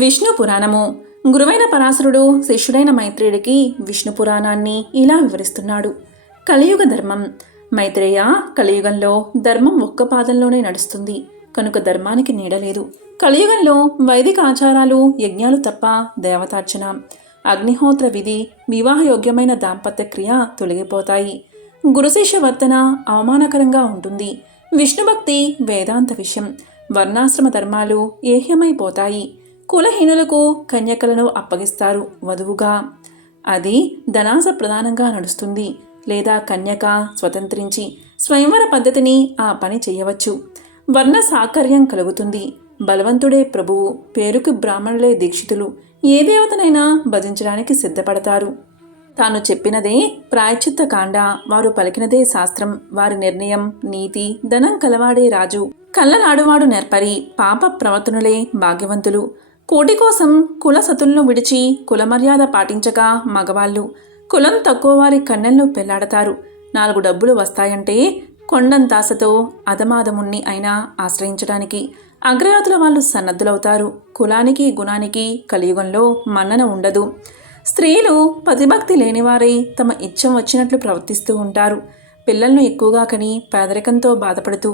విష్ణు పురాణము. గురువైన పరాశరుడు శిష్యుడైన మైత్రేయుడికి విష్ణు పురాణాన్ని ఇలా వివరిస్తున్నాడు. కలియుగ ధర్మం. మైత్రేయ, కలియుగంలో ధర్మం ఒక్క పాదంలోనే నడుస్తుంది కనుక ధర్మానికి నీడలేదు. కలియుగంలో వైదిక ఆచారాలు, యజ్ఞాలు తప్ప దేవతార్చన, అగ్నిహోత్ర విధి, వివాహయోగ్యమైన దాంపత్య క్రియ తొలగిపోతాయి. గురుశిష్య వర్తన అవమానకరంగా ఉంటుంది. విష్ణుభక్తి వేదాంత విషయం. వర్ణాశ్రమ ధర్మాలు ఏహ్యమైపోతాయి. కులహీనులకు కన్యకలను అప్పగిస్తారు వధువుగా. అది ధనాస ప్రధానంగా నడుస్తుంది. లేదా కన్యక స్వతంత్రించి స్వయంవర పద్ధతిని ఆ పని చేయవచ్చు. వర్ణ సాకర్యం కలుగుతుంది. బలవంతుడే ప్రభువు, పేరుకు బ్రాహ్మణులే దీక్షితులు. ఏ దేవతనైనా భజించడానికి సిద్ధపడతారు. తాను చెప్పినదే ప్రాయశ్చిత్త కాండ, వారు పలికినదే శాస్త్రం. వారి నిర్ణయం నీతి. ధనం కలవాడే రాజు, కళ్ళలాడువాడు నెర్పరి. పాప ప్రవర్తనులే భాగ్యవంతులు. కోటి కోసం కుల సతులను విడిచి కులమర్యాద పాటించక మగవాళ్ళు. కులం తక్కువ వారి కన్నెలను పెళ్లాడతారు. 4 డబ్బులు వస్తాయంటే కొండంతాసతో అధమాధముణ్ణి అయినా ఆశ్రయించడానికి అగ్రజాతుల వాళ్ళు సన్నద్ధులవుతారు. కులానికి గుణానికి కలియుగంలో మన్నన ఉండదు. స్త్రీలు పతిభక్తి లేనివారై తమ ఇచ్చం వచ్చినట్లు ప్రవర్తిస్తూ ఉంటారు. పిల్లలను ఎక్కువగా కని పేదరికంతో బాధపడుతూ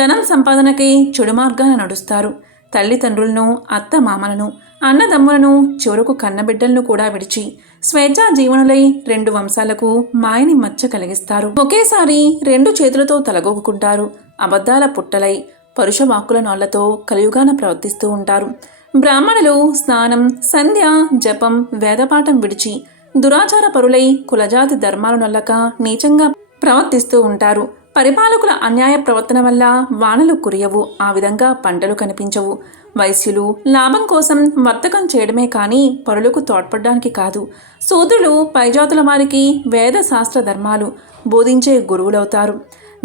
ధనం సంపాదనకై చెడు మార్గాన నడుస్తారు. తల్లిదండ్రులను, అత్త మామలను, అన్నదమ్ములను, చివరకు కన్నబిడ్డలను కూడా విడిచి స్వేచ్ఛా జీవనులై 2 వంశాలకు మాయని మచ్చ కలిగిస్తారు. ఒకేసారి 2 చేతులతో తలగొక్కుంటారు. అబద్ధాల పుట్టలై పరుష వాక్కుల నోళ్లతో కలియుగాన ప్రవర్తిస్తూ ఉంటారు. బ్రాహ్మణులు స్నానం, సంధ్య, జపం, వేదపాఠం విడిచి దురాచార పరులై కులజాతి ధర్మాలు నొల్లక నీచంగా ప్రవర్తిస్తూ ఉంటారు. పరిపాలకుల అన్యాయ ప్రవర్తన వల్ల వానలు కురియవు. ఆ విధంగా పంటలు కనిపించవు. వైశ్యులు లాభం కోసం వర్తకం చేయడమే కానీ పరులకు తోడ్పడడానికి కాదు. శూద్రులు పైజాతుల వారికి వేద శాస్త్ర ధర్మాలు బోధించే గురువులవుతారు.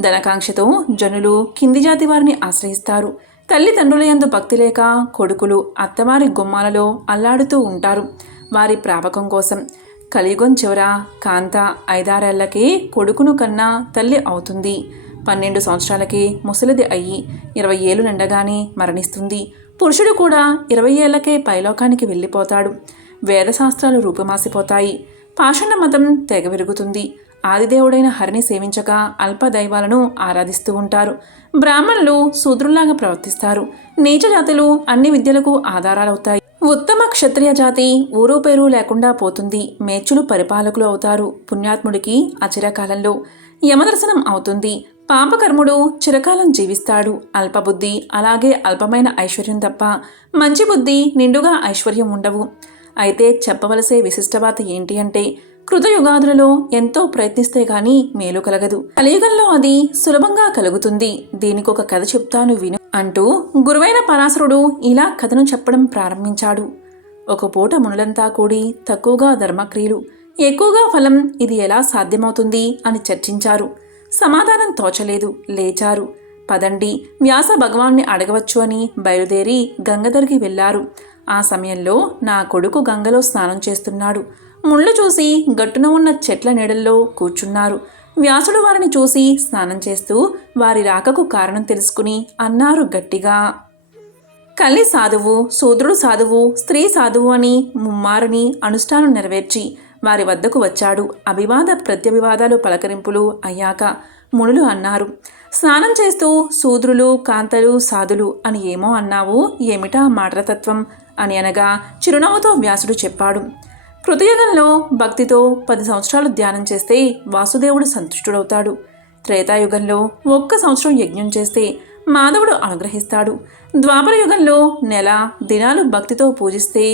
ధనకాంక్షతో జనులు కింది జాతి వారిని ఆశ్రయిస్తారు. తల్లిదండ్రుల యందు భక్తి లేక కొడుకులు అత్తవారి గుమ్మాలలో అల్లాడుతూ ఉంటారు వారి ప్రాపకం కోసం. కలియుగం చివర కాంత 5-6 ఏళ్లకే కొడుకును కన్నా తల్లి అవుతుంది. 12 సంవత్సరాలకే ముసలిది అయ్యి 20 ఏళ్ళు నిండగానే మరణిస్తుంది. పురుషుడు కూడా 20 ఏళ్లకే పైలోకానికి వెళ్ళిపోతాడు. వేదశాస్త్రాలు రూపుమాసిపోతాయి. పాషాణ మతం తెగ విరుగుతుంది. ఆదిదేవుడైన హరిని సేవించక అల్పదైవాలను ఆరాధిస్తూ ఉంటారు. బ్రాహ్మణులు శూద్రుల్లాగా ప్రవర్తిస్తారు. నీచ జాతులు అన్ని విద్యలకు ఆధారాలవుతాయి. ఉత్తమ క్షత్రియ జాతి ఊరు పేరు లేకుండా పోతుంది. మేచ్చులు పరిపాలకులు అవుతారు. పుణ్యాత్ముడికి అచిరకాలంలో యమదర్శనం అవుతుంది. పాపకర్ముడు చిరకాలం జీవిస్తాడు. అల్పబుద్ధి అలాగే అల్పమైన ఐశ్వర్యం తప్ప మంచి బుద్ధి, నిండుగా ఐశ్వర్యం ఉండవు. అయితే చెప్పవలసే విశిష్టవాత ఏంటి అంటే కృతయుగాదులలో ఎంతో ప్రయత్నిస్తే గాని మేలు కలగదు. కలియుగంలో అది సులభంగా కలుగుతుంది. దీనికొక కథ చెప్తాను విను అంటూ గురువైన పరాశరుడు ఇలా కథను చెప్పడం ప్రారంభించాడు. ఒక పూట మునులంతా కూడి తక్కువగా ధర్మక్రియలు, ఎక్కువగా ఫలం, ఇది ఎలా సాధ్యమవుతుంది అని చర్చించారు. సమాధానం తోచలేదు. లేచారు. పదండి, వ్యాస భగవాన్ని అడగవచ్చు అని బయలుదేరి గంగదరికి వెళ్లారు. ఆ సమయంలో నా కొడుకు గంగలో స్నానం చేస్తున్నాడు. ముళ్ళు చూసి గట్టున ఉన్న చెట్ల నీడల్లో కూర్చున్నారు. వ్యాసుడు వారిని చూసి స్నానం చేస్తూ వారి రాకకు కారణం తెలుసుకుని అన్నారు గట్టిగా, కలి సాధువు, శూద్రుడు సాధువు, స్త్రీ సాధువు అని ముమ్మారని అనుష్ఠానం నెరవేర్చి వారి వద్దకు వచ్చాడు. అభివాద ప్రత్యభివాదాలు పలకరింపులు అయ్యాక మునులు అన్నారు, స్నానం చేస్తూ శూద్రులు, కాంతలు, సాధులు అని ఏమో అన్నావు, ఏమిటా మాటతత్వం అని అనగా చిరునవ్వుతో వ్యాసుడు చెప్పాడు, కృతయుగంలో భక్తితో 10 సంవత్సరాలు ధ్యానం చేస్తే వాసుదేవుడు సంతుష్టుడవుతాడు. త్రేతాయుగంలో 1 సంవత్సరం యజ్ఞం చేస్తే మాధవుడు అనుగ్రహిస్తాడు. ద్వాపర యుగంలో నెల దినాలు భక్తితో పూజిస్తే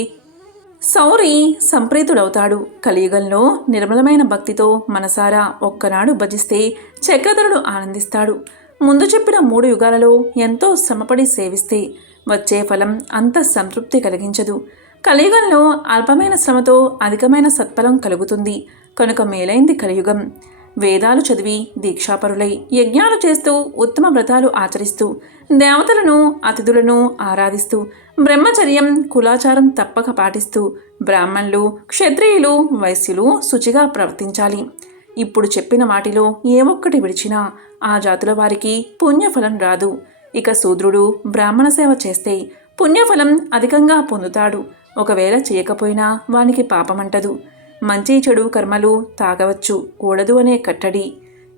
సౌరి సంప్రీతుడవుతాడు. కలియుగంలో నిర్మలమైన భక్తితో మనసారా ఒక్కనాడు భజిస్తే చక్రధరుడు ఆనందిస్తాడు. ముందు చెప్పిన 3 యుగాలలో ఎంతో శ్రమపడి సేవిస్తే వచ్చే ఫలం అంత సంతృప్తి కలిగించదు. కలియుగంలో అల్పమైన శ్రమతో అధికమైన సత్ఫలం కలుగుతుంది. కనుక మేలైంది కలియుగం. వేదాలు చదివి దీక్షాపరులై యజ్ఞాలు చేస్తూ ఉత్తమ వ్రతాలు ఆచరిస్తూ దేవతలను అతిథులను ఆరాధిస్తూ బ్రహ్మచర్యం కులాచారం తప్పక పాటిస్తూ బ్రాహ్మణులు, క్షత్రియులు, వైశ్యులు శుచిగా ప్రవర్తించాలి. ఇప్పుడు చెప్పిన వాటిలో ఏ ఒక్కటి విడిచినా ఆ జాతుల వారికి పుణ్యఫలం రాదు. ఇక శూద్రుడు బ్రాహ్మణ సేవ చేస్తే పుణ్యఫలం అధికంగా పొందుతాడు. ఒకవేళ చేయకపోయినా వానికి పాపమంటదు. మంచి చెడు కర్మలు తాగవచ్చు, కూడదు అనే కట్టడి,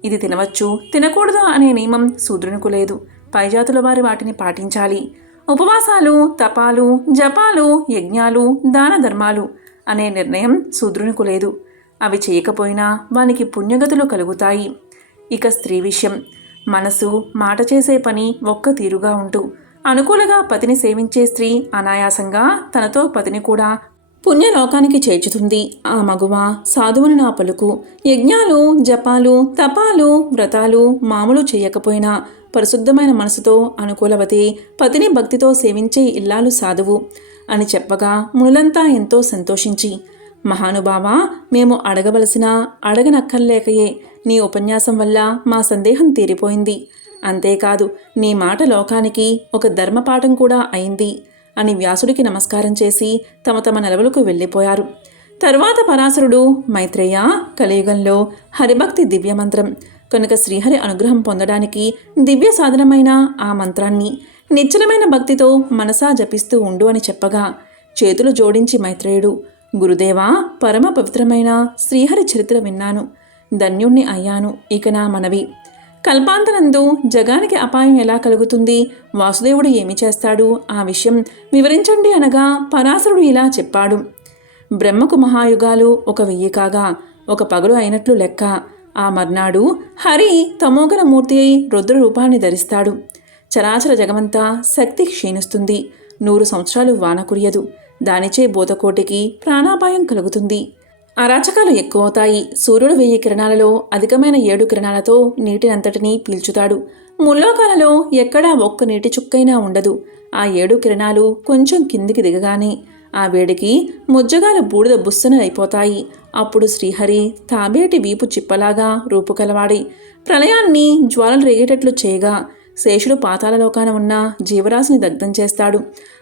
ఇది తినవచ్చు తినకూడదు అనే నియమం శూద్రునికి లేదు. పైజాతుల వారి వాటిని పాటించాలి. ఉపవాసాలు, తపాలు, జపాలు, యజ్ఞాలు, దాన ధర్మాలు అనే నిర్ణయం శూద్రునికి లేదు. అవి చేయకపోయినా వానికి పుణ్యగతులు కలుగుతాయి. ఇక స్త్రీ విషయం. మనసు, మాట చేసే పని ఒక్క తీరుగా ఉంటూ అనుకూలంగా పతిని సేవించే స్త్రీ అనాయాసంగా తనతో పతిని కూడా పుణ్యలోకానికి చేర్చుతుంది. ఆ మగువ సాధువుని నా పలుకు. యజ్ఞాలు, జపాలు, తపాలు, వ్రతాలు మామూలు చేయకపోయినా పరిశుద్ధమైన మనసుతో అనుకూలవతి పతిని భక్తితో సేవించే ఇల్లాలు సాధువు అని చెప్పగా మునులంతా ఎంతో సంతోషించి, మహానుభావా, మేము అడగనక్కర్లేకయే నీ ఉపన్యాసం వల్ల మా సందేహం తీరిపోయింది. అంతేకాదు నీ మాట లోకానికి ఒక ధర్మపాఠం కూడా అయింది అని వ్యాసుడికి నమస్కారం చేసి తమ తమ నెలవులకు వెళ్ళిపోయారు. తరువాత పరాశరుడు, మైత్రేయ, కలియుగంలో హరిభక్తి దివ్యమంత్రం కనుక శ్రీహరి అనుగ్రహం పొందడానికి దివ్య సాధనమైన ఆ మంత్రాన్ని నిశ్చలమైన భక్తితో మనసా జపిస్తూ ఉండు అని చెప్పగా చేతులు జోడించి మైత్రేయుడు, గురుదేవా, పరమ పవిత్రమైన శ్రీహరి చరిత్ర విన్నాను, ధన్యుణ్ణి అయ్యాను. ఇక నా మనవి, కల్పాంతరందు జగానికి అపాయం ఎలా కలుగుతుంది, వాసుదేవుడు ఏమి చేస్తాడు, ఆ విషయం వివరించండి అనగా పరాశరుడు ఇలా చెప్పాడు. బ్రహ్మకు మహాయుగాలు 1000 కాగా ఒక పగలు అయినట్లు లెక్క. ఆ మర్నాడు హరి తమోగన మూర్తి అయి రుద్ర రూపాన్ని ధరిస్తాడు. చరాచర జగమంతా శక్తి క్షీణిస్తుంది. 100 సంవత్సరాలు వాన కురియదు. దానిచే బోధకోటికి ప్రాణాపాయం కలుగుతుంది. అరాచకాలు ఎక్కువవుతాయి. సూర్యుడు 1000 కిరణాలలో అధికమైన 7 కిరణాలతో నీటినంతటినీ పీల్చుతాడు. ముల్లోకాలలో ఎక్కడా ఒక్క నీటి చుక్కైనా ఉండదు. ఆ 7 కిరణాలు కొంచెం కిందికి దిగగానే ఆ వేడికి ముజ్జగాల బూడిద బుస్సన అయిపోతాయి. అప్పుడు శ్రీహరి తాబేటి వీపు చిప్పలాగా రూపుకలవాడి ప్రళయాన్ని జ్వాలలు రేగేటట్లు చేయగా శేషుడు పాతాళలోకాన ఉన్న జీవరాశిని దగ్ధం చేస్తాడు.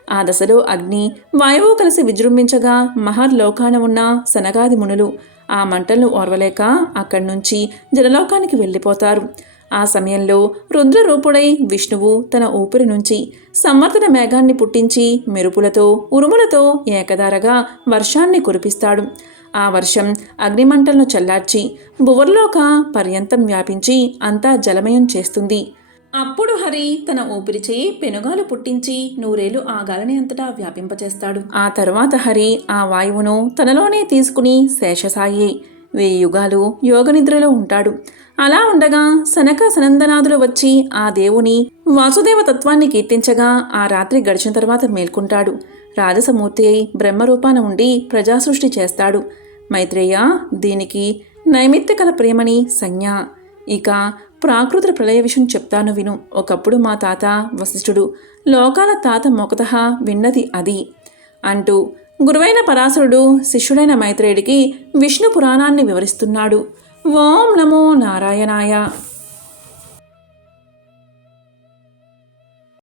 ఆ దశలో అగ్ని, వాయువు కలిసి విజృంభించగా మహర్లోకాన ఉన్న సనగాది మునులు ఆ మంటలను ఓర్వలేక అక్కడి నుంచి జలలోకానికి వెళ్ళిపోతారు. ఆ సమయంలో రుద్రరూపుడై విష్ణువు తన ఊపిరి నుంచి సంవర్ధన మేఘాన్ని పుట్టించి మెరుపులతో, ఉరుములతో ఏకధారగా వర్షాన్ని కురిపిస్తాడు. ఆ వర్షం అగ్నిమంటలను చల్లార్చి భువర్లోక పర్యంతం వ్యాపించి అంతా జలమయం చేస్తుంది. అప్పుడు హరి తన ఊపిరిచే పెనుగాలు పుట్టించి 100 ఏళ్లు ఆ గాలిని అంతటా వ్యాపింపచేస్తాడు. ఆ తరువాత హరి ఆ వాయువును తనలోనే తీసుకుని శేషసాయి 1000 యుగాలు యోగనిద్రలో ఉంటాడు. అలా ఉండగా సనక సనందనాదులు వచ్చి ఆ దేవుని వాసుదేవ తత్వాన్ని కీర్తించగా ఆ రాత్రి గడిచిన తర్వాత మేల్కొంటాడు. రాజసమూర్తి అయి బ్రహ్మరూపాన ఉండి ప్రజాసృష్టి చేస్తాడు. మైత్రేయ, దీనికి నైమిత్తికల ప్రేమని సంజ్ఞ. ఇక ప్రాకృత ప్రళయ విషయం చెప్తాను విను. ఒకప్పుడు మా తాత వశిష్ఠుడు, లోకాల తాత మొకతః విన్నది అది అంటూ గురువైన పరాశరుడు శిష్యుడైన మైత్రేయుడికి విష్ణు పురాణాన్ని వివరిస్తున్నాడు. ఓం నమో నారాయణాయ.